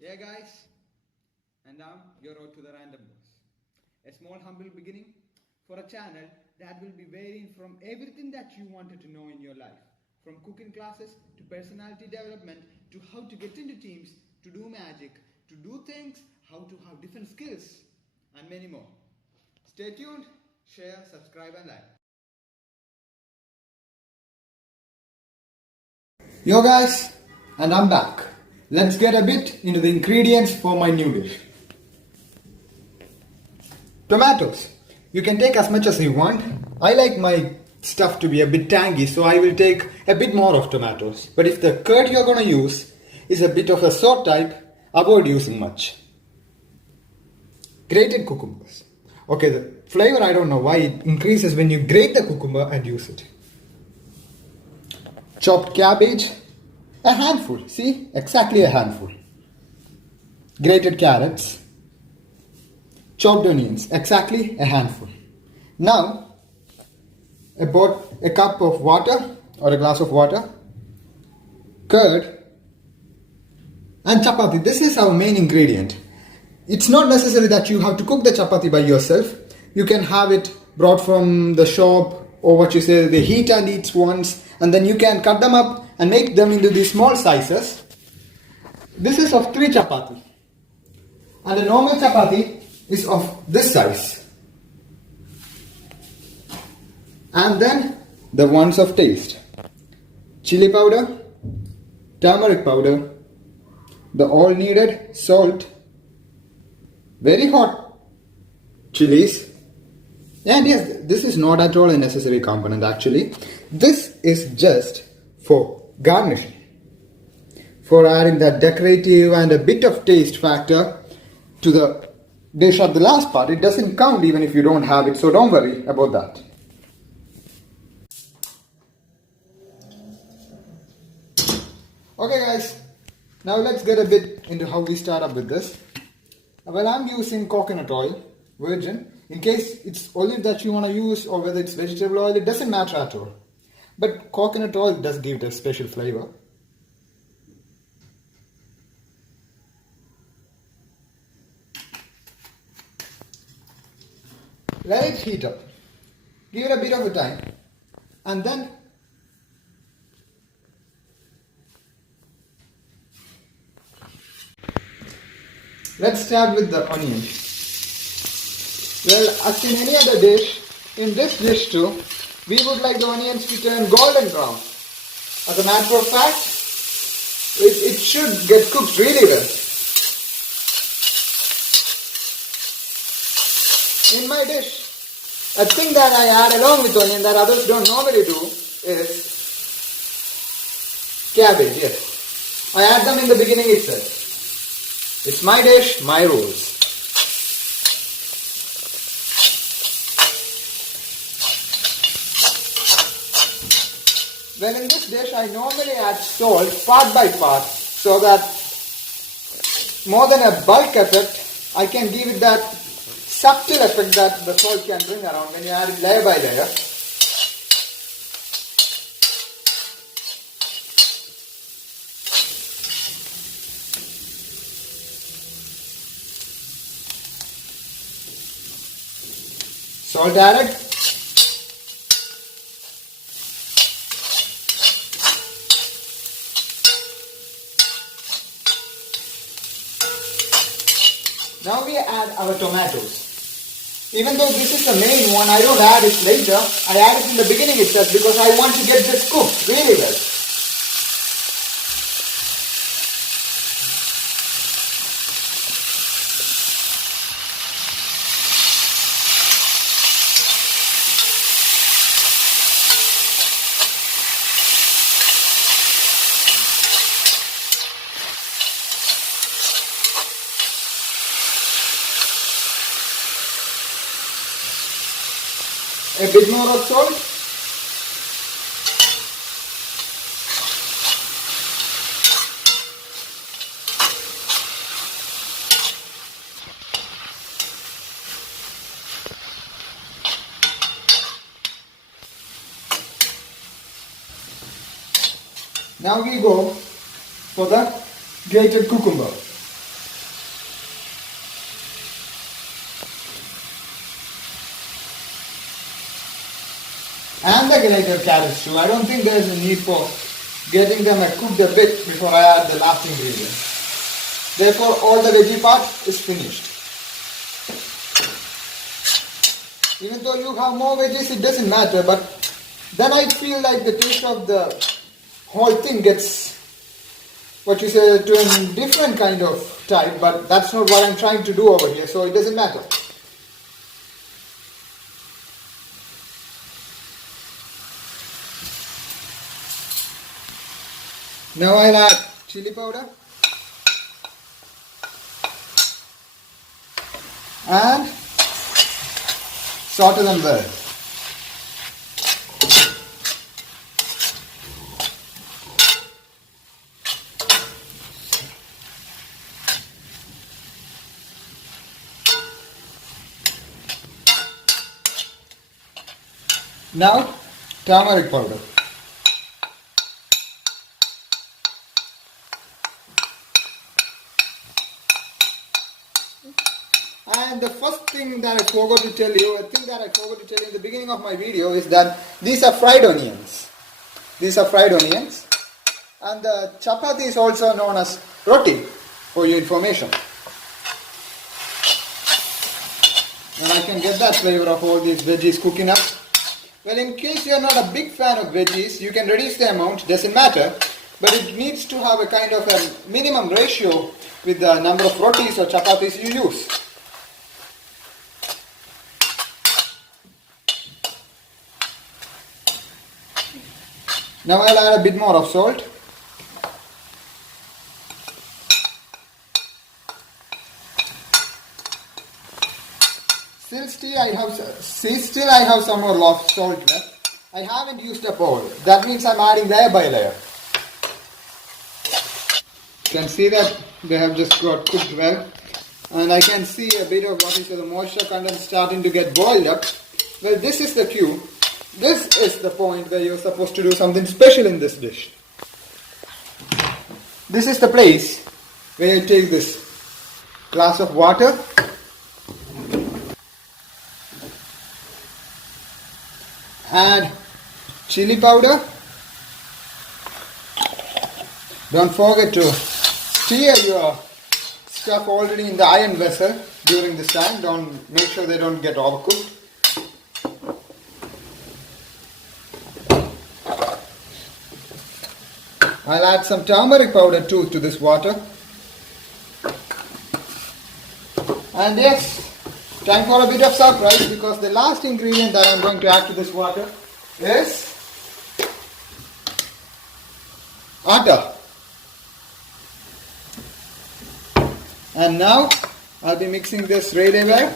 Yeah, guys, and now your road to the random boss. A small, humble beginning for a channel that will be varying from everything that you wanted to know in your life, from cooking classes to personality development to how to get into teams, to do magic, to do things, how to have different skills, and many more. Stay tuned, share, subscribe, and like. Yo guys, and I'm back. Let's get a bit into the ingredients for my new dish. Tomatoes. You can take as much as you want. I like my stuff to be a bit tangy, so I will take a bit more of tomatoes. But if the curd you're going to use is a bit of a sour type, avoid using much. Grated cucumbers. Okay, the flavor I don't know why it increases when you grate the cucumber and use it. Chopped cabbage, a handful, see, exactly a handful. Grated carrots, chopped onions, exactly a handful. Now, about a cup of water or a glass of water, curd, and chapati. This is our main ingredient. It's not necessary that you have to cook the chapati by yourself. You can have it brought from the shop, or what you say, the heat and eats ones, and then you can cut them up and make them into these small sizes. This is of 3 chapati, and a normal chapati is of this size. And then the ones of taste: chili powder, turmeric powder, the all needed salt, very hot chilies. And yes, this is not at all a necessary component actually. This is just for garnishing, for adding that decorative and a bit of taste factor to the dish at the last part. It doesn't count even if you don't have it, so don't worry about that. Okay guys, now let's get a bit into how we start up with this. Well, I'm using coconut oil, virgin. In case it's olive that you want to use, or whether it's vegetable oil, it doesn't matter at all. But coconut oil does give it a special flavor. Let it heat up. Give it a bit of a time. And then let's start with the onion. Well, as in any other dish, in this dish too, we would like the onions to turn golden brown. As a matter of fact, it should get cooked really well. In my dish, a thing that I add along with onion that others don't normally do is cabbage, yes. I add them in the beginning itself. It's my dish, my rules. Well, in this dish I normally add salt part by part, so that more than a bulk effect, I can give it that subtle effect that the salt can bring around when you add it layer by layer. Salt added. Now we add our tomatoes. Even though this is the main one, I don't add it later. I add it in the beginning itself because I want to get this cooked really well. A bit more of salt. Now we go for the grated cucumber. the grated carrots too. I don't think there is a need for getting them cooked a bit before I add the last ingredient. Therefore, all the veggie part is finished. Even though you have more veggies, it doesn't matter, but then I feel like the taste of the whole thing gets, what you say, to a different kind of type, but that's not what I'm trying to do over here, so it doesn't matter. Now I'll add chili powder and saute them well. Now, turmeric powder. And the first thing that I forgot to tell you, in the beginning of my video is that these are fried onions. These are fried onions. And the chapati is also known as roti, for your information. And I can get that flavor of all these veggies cooking up. Well, in case you are not a big fan of veggies, you can reduce the amount, doesn't matter. But it needs to have a kind of a minimum ratio with the number of rotis or chapatis you use. Now I'll add a bit more of salt. Still I have some more of salt left. I haven't used up all. That means I'm adding layer by layer. You can see that they have just got cooked well. And I can see a bit of the moisture content starting to get boiled up. Well, this is the cue. This is the point where you're supposed to do something special in this dish. This is the place where you take this glass of water, add chili powder. Don't forget to stir your stuff already in the iron vessel during this time. Don't make sure they don't get overcooked. I'll add some turmeric powder too to this water. And yes, time for a bit of surprise, because the last ingredient that I'm going to add to this water is atta. And now I'll be mixing this really well.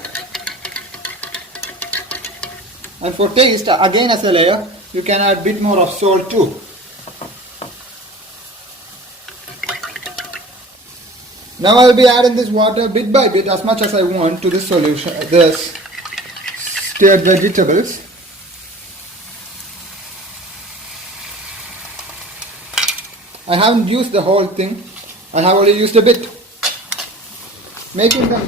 And for taste, again as a layer, you can add a bit more of salt too. Now I'll be adding this water bit by bit as much as I want to this solution, this stirred vegetables. I haven't used the whole thing. I have only used a bit. Making them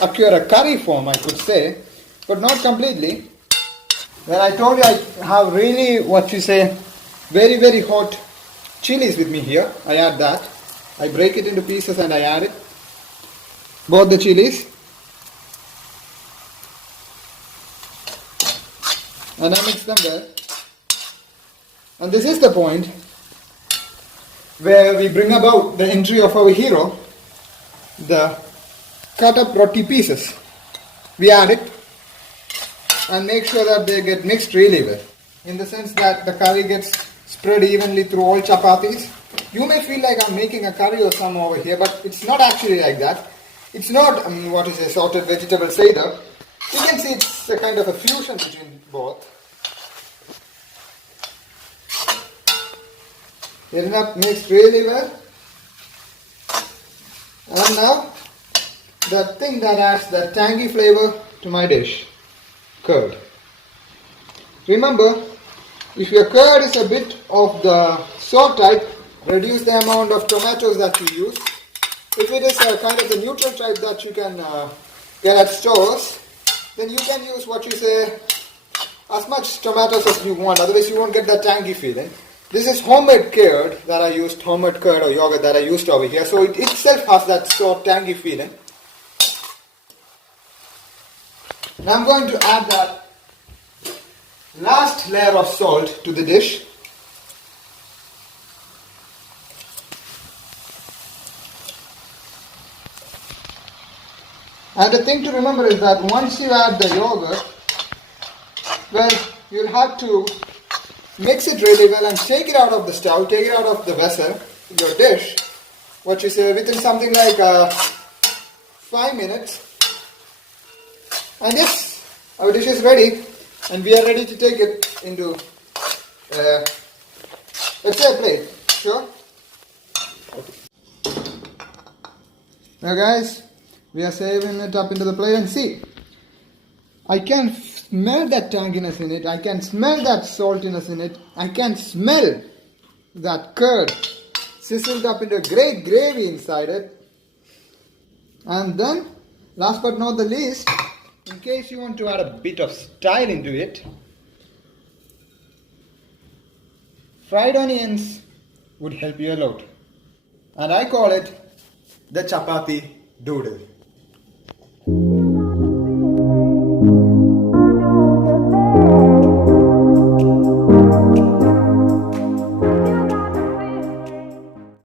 acquire a curry form, I could say, but not completely. Well, I told you I have really very, very hot chilies with me here. I add that. I break it into pieces and I add it. Both the chilies. And I mix them well. And this is the point where we bring about the entry of our hero, the cut up roti pieces. We add it and make sure that they get mixed really well, in the sense that the curry gets spread evenly through all chapatis. You may feel like I'm making a curry or some over here, but it's not actually like that. It's not sorted vegetables either. You can see it's a kind of a fusion between both. Get it up mixed really well. And now, the thing that adds that tangy flavor to my dish, curd. Remember, if your curd is a bit of the sour type, reduce the amount of tomatoes that you use. If it is a kind of the neutral type that you can get at stores, then you can use as much tomatoes as you want, otherwise you won't get that tangy feeling. This is homemade curd that I used, homemade curd or yogurt that I used over here, so it itself has that sort of tangy feeling. Now I'm going to add that last layer of salt to the dish. And the thing to remember is that once you add the yogurt, well, you'll have to mix it really well and take it out of the stove, take it out of the vessel, your dish, what you say, within something like 5 minutes. And yes, our dish is ready, and we are ready to take it into, let's say, a plate. Sure? Okay. Now guys, we are saving it up into the plate, and see, I can smell that tanginess in it, I can smell that saltiness in it, I can smell that curd sizzled up into a great gravy inside it. And then, last but not the least, in case you want to add a bit of style into it, fried onions would help you a lot. And I call it the Chappati Doodle.